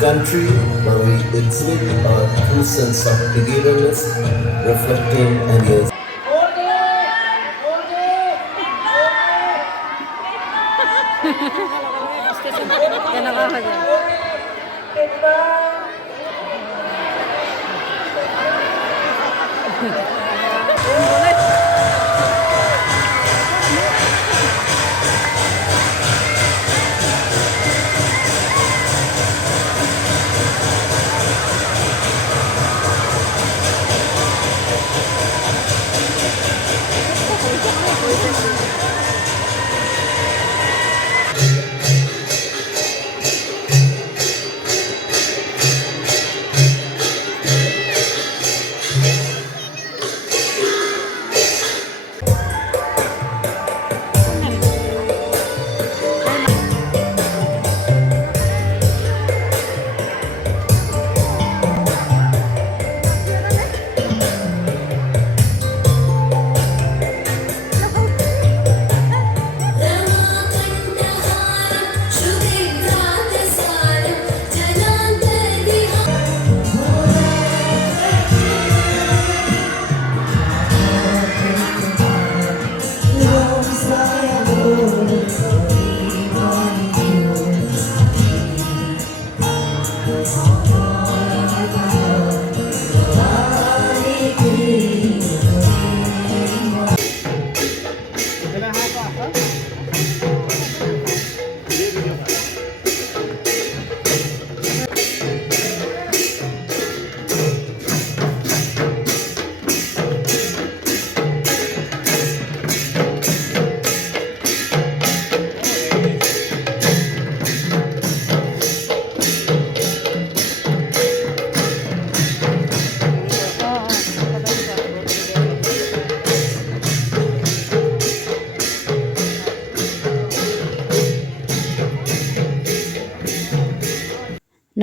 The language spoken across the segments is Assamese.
country where we exhibit a true sense of togetherness, reflecting and yes.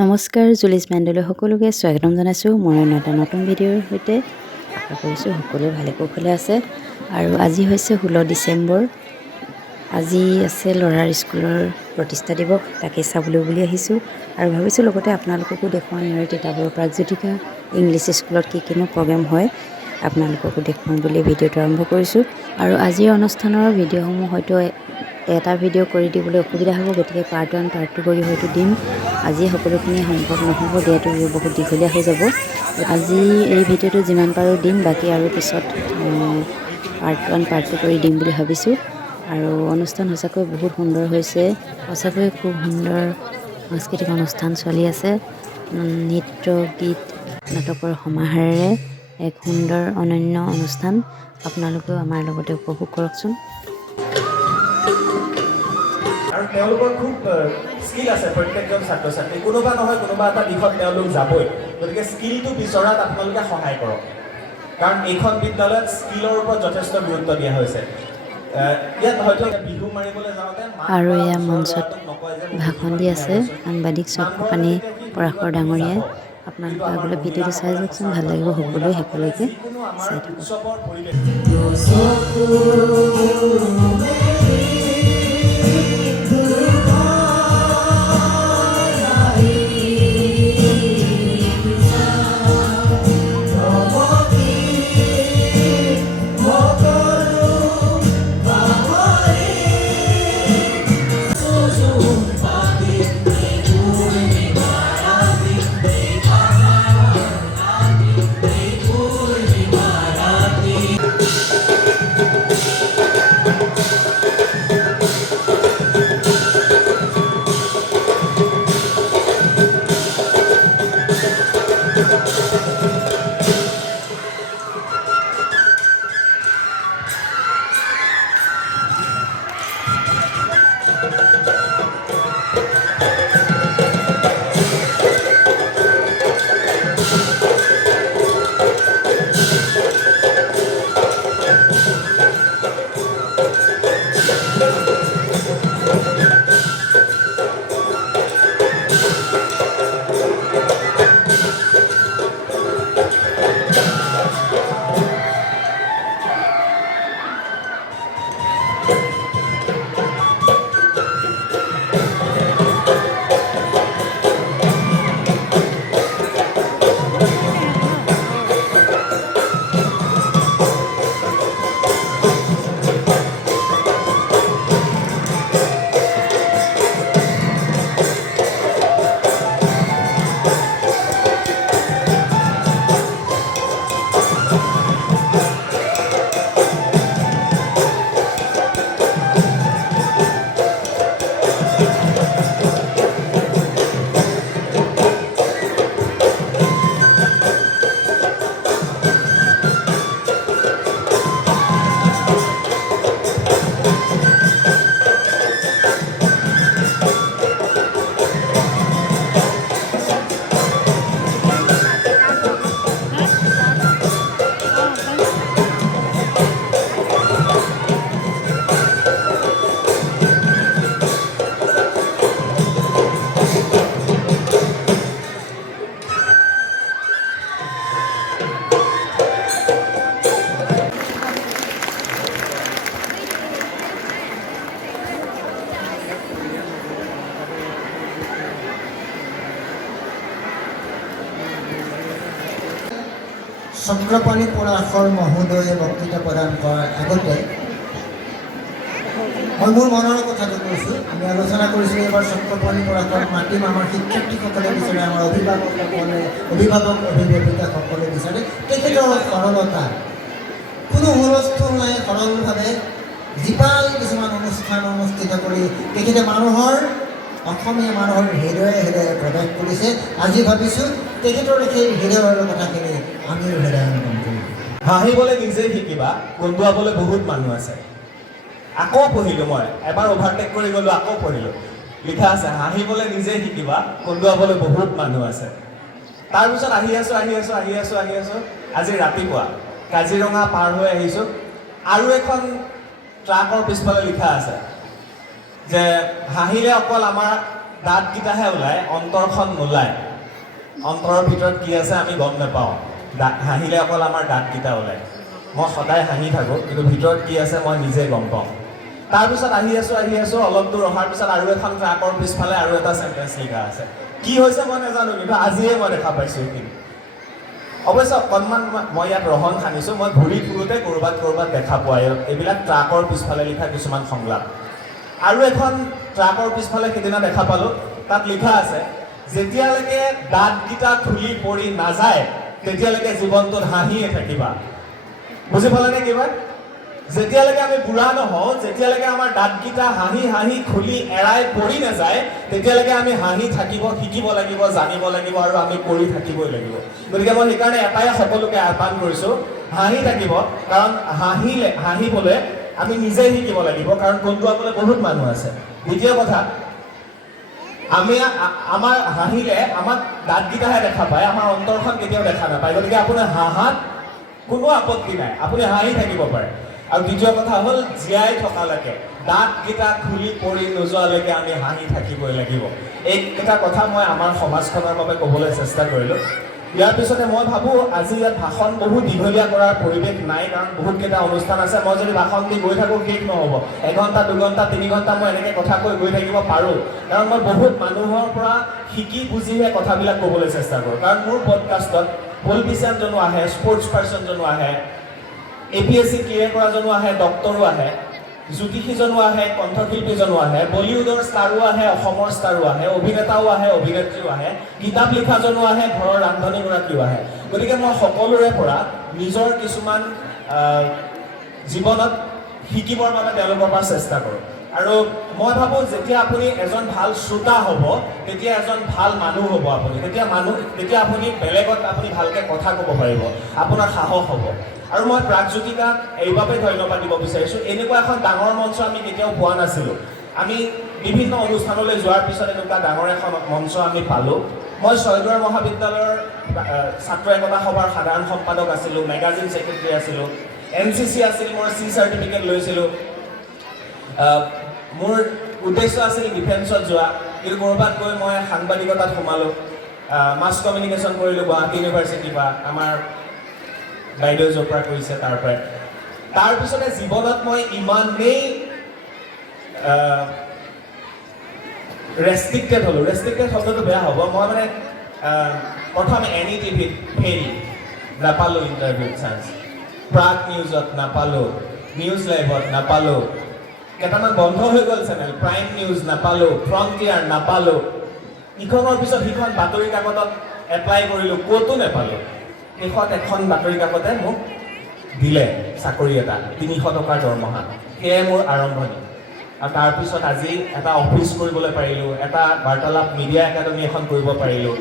নমস্কাৰ জুলিছ মেণ্ডলৈ সকলোকে স্বাগতম জনাইছোঁ মোৰ এটা নতুন ভিডিঅ'ৰ সৈতে। আশা কৰিছোঁ সকলোৱে ভালে কুশলে আছে। আৰু আজি হৈছে 16 ডিচেম্বৰ। আজি আছে ল'ৰাৰ স্কুলৰ প্ৰতিষ্ঠা দিৱস, তাকে চাবলৈ বুলি আহিছোঁ আৰু ভাবিছোঁ লগতে আপোনালোককো দেখুৱাম ইয়াৰ তিতাবৰ প্ৰাগজ্যোতিকা ইংলিছ স্কুলত কিনো প্ৰগ্ৰেম হয় আপোনালোককো দেখুৱাম বুলি ভিডিঅ'টো আৰম্ভ কৰিছোঁ। আৰু আজিৰ অনুষ্ঠানৰ ভিডিঅ'সমূহ হয়তো এটা ভিডিঅ' কৰি দিবলৈ অসুবিধা হ'ব, গতিকে পাৰ্ট 1 পাৰ্ট 2 কৰি হয়তো দিম। আজি সকলোখিনি সম্ভৱ নহ'ব, দিয়াটো বহুত দীঘলীয়া হৈ যাব। আজি এই ভিডিঅ'টো যিমান পাৰোঁ দিম, বাকী আৰু পিছত পাৰ্ট 1 পাৰ্ট 2 কৰি দিম বুলি ভাবিছোঁ। আৰু অনুষ্ঠান সঁচাকৈ বহুত সুন্দৰ হৈছে, সঁচাকৈ খুব সুন্দৰ সাংস্কৃতিক অনুষ্ঠান চলি আছে। নৃত্য গীত নাটকৰ সমাহাৰেৰে এক সুন্দৰ অনন্য অনুষ্ঠান আপোনালোকেও আমাৰ লগতে উপভোগ কৰকচোন। আৰু তেওঁলোকৰ খুব স্কিল আছে প্ৰত্যেকজন ছাত্ৰ ছাত্ৰী, কোনোবা নহয় কোনোবা এটা দিশত তেওঁলোক যাবই, গতিকে স্কিলটো বিচৰাত আপোনালোকে সহায় কৰক, কাৰণ এইখন বিদ্যালয়ত স্কিলৰ ওপৰত যথেষ্ট গুৰুত্ব দিয়া হৈছে। ইয়াত হয়তো বিহু মাৰিবলৈ যাওঁতে আৰু এয়া মঞ্চত ভাষণ দি আছে সাংবাদিক চক্ৰপাণি পৰাশৰ ডাঙৰীয়াই। আপোনালোকে আগলৈ ভিডিঅ'টো চাই যাওকচোন, ভাল লাগিব সকলোৱে শেষলৈকে চাই থাকক। চক্ৰপাণি পৰাশৰ মহোদয়ে বক্তৃতা প্ৰদান কৰাৰ আগতে মই মোৰ মনৰ কথাটো কৈছোঁ। আমি আলোচনা কৰিছোঁ এইবাৰ চক্ৰপাণি পৰাশৰ মাতিম, আমাৰ শিক্ষাৰ্থীসকলে বিচাৰে, আমাৰ অভিভাৱক অভিভাৱিকাসকলে বিচাৰে তেখেতৰ সৰলতা, কোনো হুলস্থুল নাই, সৰলভাৱে জীপাল কিছুমান অনুষ্ঠান অনুষ্ঠিত কৰি তেখেতে অসমীয়া মানুহৰ হৃদয়ে হৃদয়ে প্ৰৱেশ কৰিছে। আজি ভাবিছোঁ তেখেতৰ সেই হৃদয়ৰ কথাখিনি আমিও হৃদয়ংগম কৰিম। হাঁহিবলৈ নিজে শিকিবা, কন্দুৱাবলৈ বহুত মানুহ আছে। আকৌ পঢ়িলোঁ, মই এবাৰ অভাৰটেক কৰি গ'লোঁ, আকৌ পঢ়িলোঁ, লিখা আছে হাঁহিবলৈ নিজে শিকিবা, কন্দুৱাবলৈ বহুত মানুহ আছে। তাৰপিছত আহি আছোঁ আজি ৰাতিপুৱা কাজিৰঙা পাৰ হৈ আহিছোঁ, আৰু এখন ট্ৰাকৰ পিছফালে লিখা আছে যে হাঁহিলে অকল আমাৰ দাঁতকেইটাহে ওলায়, অন্তৰখন নোলায়। অন্তৰৰ ভিতৰত কি আছে আমি গম নাপাওঁ, হাঁহিলে অকল আমাৰ দাঁতকেইটা ওলায়। মই সদায় হাঁহি থাকোঁ, কিন্তু ভিতৰত কি আছে মই নিজে গম পাওঁ। তাৰপিছত আহি আছোঁ অলপ দূৰ অহাৰ পিছত আৰু এখন ট্ৰাকৰ পিছফালে আৰু এটা চেণ্টেঞ্চ লিখা আছে। কি হৈছে মই নাজানো, কিন্তু আজিয়ে মই দেখা পাইছোঁ এইখিনি। অৱশ্যে অকণমান মই ইয়াত ৰহণ সানিছোঁ, মই ঘূৰি ফুৰোঁতে ক'ৰবাত দেখা পোৱা এইবিলাক ট্ৰাকৰ পিছফালে লিখা কিছুমান সংলাপ। আৰু এখন ট্ৰাকৰ পিছফালে সেইদিনা দেখা পালোঁ, তাত লিখা আছে যেতিয়ালৈকে দাঁতকেইটা খুলি পৰি নাযায় তেতিয়ালৈকে জীৱনটোত হাঁহিয়ে থাকিবা। বুজি পালেনে কিবা? যেতিয়ালৈকে আমি বুঢ়া নহওঁ, যেতিয়ালৈকে আমাৰ দাঁতকেইটা হাঁহি খুলি এৰাই পৰি নাযায়, তেতিয়ালৈকে আমি হাঁহি থাকিব শিকিব লাগিব, জানিব লাগিব, আৰু আমি কৰি থাকিবই লাগিব। গতিকে মই সেইকাৰণে এটাই সকলোকে আহ্বান কৰিছোঁ, হাঁহি থাকিব, কাৰণ হাঁহিবলৈ আমি নিজেই শিকিব লাগিব, কাৰণ কন্দুৱাবলৈ বহুত মানুহ আছে। দ্বিতীয় কথা, আমাৰ হাঁহিলে আমাক দাঁতকেইটাহে দেখা পায়, আমাৰ অন্তৰখন কেতিয়াও দেখা নাপায়। গতিকে আপোনাৰ হাঁহাত কোনো আপত্তি নাই, আপুনি হাঁহি থাকিব পাৰে। আৰু দ্বিতীয় কথা হ'ল জীয়াই থকালৈকে, দাঁতকেইটা খুলি পৰি নোযোৱালৈকে আমি হাঁহি থাকিবই লাগিব। এইকেইটা কথা মই আমাৰ সমাজখনৰ বাবে ক'বলৈ চেষ্টা কৰিলোঁ। ইয়াৰ পিছতে মই ভাবোঁ আজি ইয়াত ভাষণ বহুত দীঘলীয়া কৰাৰ পৰিৱেশ নাই, কাৰণ বহুতকেইটা অনুষ্ঠান আছে। মই যদি ভাষণ দি গৈ থাকোঁ শেষ নহ'ব, 1 ঘণ্টা 2 ঘণ্টা 3 ঘণ্টা মই এনেকৈ কথা কৈ গৈ থাকিব পাৰোঁ, কাৰণ মই বহুত মানুহৰ পৰা শিকি বুজিহে কথাবিলাক ক'বলৈ চেষ্টা কৰোঁ। কাৰণ মোৰ পডকাষ্টত পলিটিচিয়ানজনো আহে, স্পৰ্টছ পাৰ্চনজনো আহে, APSC ক্লিয়াৰ কৰাজনো আহে, ডক্টৰো আহে, জ্যোতিষীজনো আহে, কণ্ঠশিল্পীজনো আহে, বলিউডৰ ষ্টাৰো আহে, অসমৰ ষ্টাৰো আহে, অভিনেতাও আহে, অভিনেত্ৰীও আহে, কিতাপ লিখাজনো আহে, ঘৰৰ ৰান্ধনীগৰাকীও আহে। গতিকে মই সকলোৰে পৰা নিজৰ কিছুমান জীৱনত শিকিবৰ বাবে তেওঁলোকৰ পৰা চেষ্টা কৰোঁ। আৰু মই ভাবোঁ যেতিয়া আপুনি এজন ভাল শ্ৰোতা হ'ব, তেতিয়া এজন ভাল মানুহ হ'ব আপুনি। তেতিয়া আপুনি বেলেগত আপুনি ভালকৈ কথা ক'ব পাৰিব, আপোনাৰ সাহস হ'ব। আৰু মই প্ৰাগজ্যোতিকাক এইবাবে ধন্যবাদ দিব বিচাৰিছোঁ, এনেকুৱা এখন ডাঙৰ মঞ্চ আমি কেতিয়াও পোৱা নাছিলোঁ। আমি বিভিন্ন অনুষ্ঠানলৈ যোৱাৰ পিছত এনেকুৱা ডাঙৰ এখন মঞ্চ আমি পালোঁ। মই ছয়দুৱাৰ মহাবিদ্যালয়ৰ ছাত্ৰ একতা সভাৰ সাধাৰণ সম্পাদক আছিলোঁ, মেগাজিন ছেক্ৰেটাৰী আছিলোঁ, NCC আছিল, মই C চাৰ্টিফিকেট লৈছিলোঁ। মোৰ উদ্দেশ্য আছিল ডিফেন্সত যোৱা, কিন্তু ক'ৰবাত গৈ মই সাংবাদিকতাত সোমালোঁ, মাছ কমিউনিকেশ্যন কৰিলোঁ গুৱাহাটী ইউনিভাৰ্চিটিৰ পৰা, আমাৰ বাইদেউ য'ৰ পৰা কৰিছে তাৰ পৰাই। তাৰপিছতে জীৱনত মই ইমানেই ৰেষ্ট্ৰিক্টেড হ'লোঁ, ৰেষ্ট্ৰিক্টেড শব্দটো বেয়া হ'ব, মই মানে প্ৰথম NETVত ফেইল, নাপালোঁ ইণ্টাৰভিউত চান্স, প্ৰাগ নিউজত নাপালোঁ, নিউজ লাইভত নাপালোঁ, কেইটামান বন্ধ হৈ গ'ল চেনেল, প্ৰাইম নিউজ নাপালোঁ, ফ্ৰণ্টিয়াৰ নাপালোঁ, ইখনৰ পিছত সিখন বাতৰি কাকতত এপ্লাই কৰিলোঁ, ক'তো নাপালোঁ। শেষত এখন বাতৰি কাকতে মোক দিলে চাকৰি এটা, 300 টকাৰ দৰমহা, সেয়াই মোৰ আৰম্ভণি। আৰু তাৰপিছত আজি এটা অফিচ কৰিবলৈ পাৰিলোঁ, এটা বাৰ্তালাপ মিডিয়া একাডেমি এখন কৰিব পাৰিলোঁ।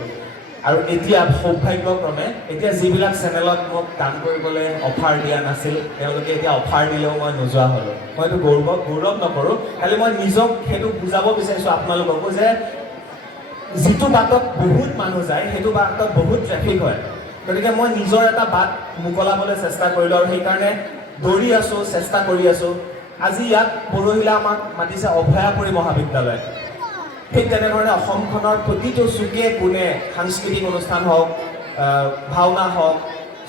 আৰু এতিয়া সৌভাগ্যক্ৰমে এতিয়া যিবিলাক চেনেলত মোক কাম কৰিবলৈ অফাৰ দিয়া নাছিল, তেওঁলোকে এতিয়া অফাৰ দিলেও মই নোযোৱা হ'লোঁ। মই এইটো গৌৰৱ নকৰোঁ, খালি মই নিজক সেইটো বুজাব বিচাৰিছোঁ আপোনালোককো যে যিটো বাটত বহুত মানুহ যায় সেইটো বাটত বহুত ট্ৰেফিক হয়। গতিকে মই নিজৰ এটা বাট মোকলাবলৈ চেষ্টা কৰিলোঁ, আৰু সেইকাৰণে দৌৰি আছোঁ, চেষ্টা কৰি আছোঁ। আজি ইয়াত পৰহিলা আমাক মাতিছে অভয়াপুৰী মহাবিদ্যালয়। ঠিক তেনেধৰণে অসমখনৰ প্ৰতিটো চুকে কোণে সাংস্কৃতিক অনুষ্ঠান হওক, ভাওনা হওক,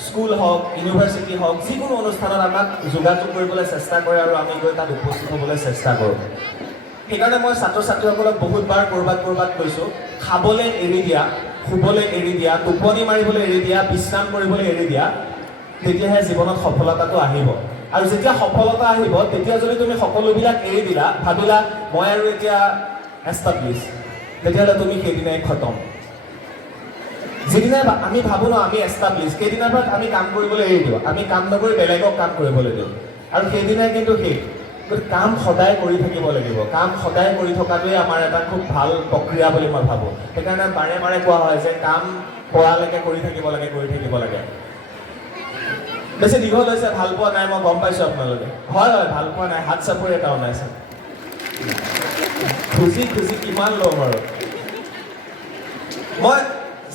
স্কুল হওক, ইউনিভাৰ্চিটি হওক, যিকোনো অনুষ্ঠানত আমাক যোগাযোগ কৰিবলৈ চেষ্টা কৰে, আৰু আমি গৈ তাত উপস্থিত হ'বলৈ চেষ্টা কৰোঁ। সেইকাৰণে মই ছাত্ৰ ছাত্ৰীসকলক বহুতবাৰ ক'ৰবাত কৈছোঁ, খাবলৈ এৰি দিয়া, শুবলৈ এৰি দিয়া, টোপনি মাৰিবলৈ এৰি দিয়া, বিশ্ৰাম কৰিবলৈ এৰি দিয়া, তেতিয়াহে জীৱনত সফলতাটো আহিব আৰু যেতিয়া সফলতা আহিব তেতিয়া যদি তুমি সকলোবিলাক এৰি দিলা ভাবিলা মই আৰু এতিয়া এষ্টাব্লিছ তেতিয়াহ'লে তুমি সেইদিনাই খতম যিদিনাই আমি ভাবোঁ ন আমি এষ্টাব্লিছ সেইদিনাৰ পৰা আমি কাম কৰিবলৈ এৰি দিওঁ আমি কাম নকৰি বেলেগক কাম কৰিবলৈ দিওঁ আৰু সেইদিনাই কিন্তু সেই কাম সদায় কৰি থাকিব লাগিব কাম সদায় কৰি থকাটোৱে আমাৰ এটা খুব ভাল প্ৰক্ৰিয়া বুলি মই ভাবোঁ সেইকাৰণে বাৰে বাৰে কোৱা হয় যে কাম পৰালৈকে কৰি থাকিব লাগে বেছি দীঘল হৈছে ভাল পোৱা নাই মই গম পাইছোঁ আপোনালোকে হয় ভাল পোৱা নাই হাত চাপৰি এটাও নাই চাৰ খুজি কিমান ল'ম আৰু মই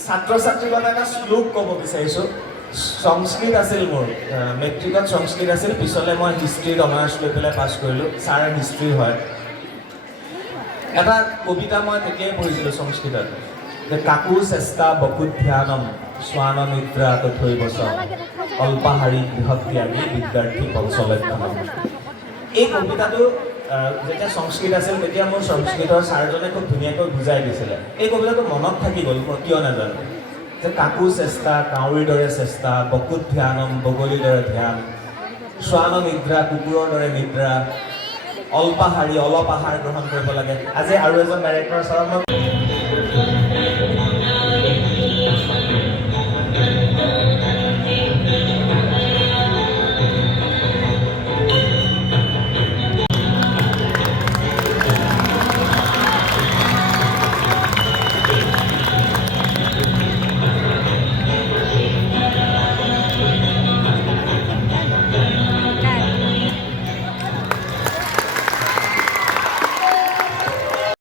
ছাত্ৰ ছাত্ৰীক এটা শ্লোক ক'ব বিচাৰিছোঁ সংস্কৃত আছিল মোৰ মেট্ৰিকত সংস্কৃত আছিল পিছলৈ মই হিষ্ট্ৰীত অনাৰ্ছ লৈ পেলাই পাছ কৰিলোঁ ছাৰ হিষ্ট্ৰী হয় এটা কবিতা মই তেতিয়াই পঢ়িছিলোঁ সংস্কৃতত যে কাকু চেষ্টা বকুত ধ্যানম শ্বান নিদ্ৰা তথৈব চ অল্পাহাৰী গৃহত ত্যাগী বিদ্যাৰ্থী কৌশলক্ষণম এই কবিতাটো যেতিয়া সংস্কৃত আছিল তেতিয়া মোৰ সংস্কৃতৰ ছাৰজনে খুব ধুনীয়াকৈ বুজাই দিছিলে এই কবিতাটো মনত থাকি গ'ল মই কিয় নাজানো যে কাকু চেষ্টা কাউৰীৰ দৰে চেষ্টা বকুত ধ্যানম বগলীৰ দৰে ধ্যান শ্বান নিদ্ৰা কুকুৰৰ দৰে নিদ্ৰা অলপ আহাৰ গ্ৰহণ কৰিব লাগে আজি আৰু এজন ডাইৰেক্টৰ ছাৰক মই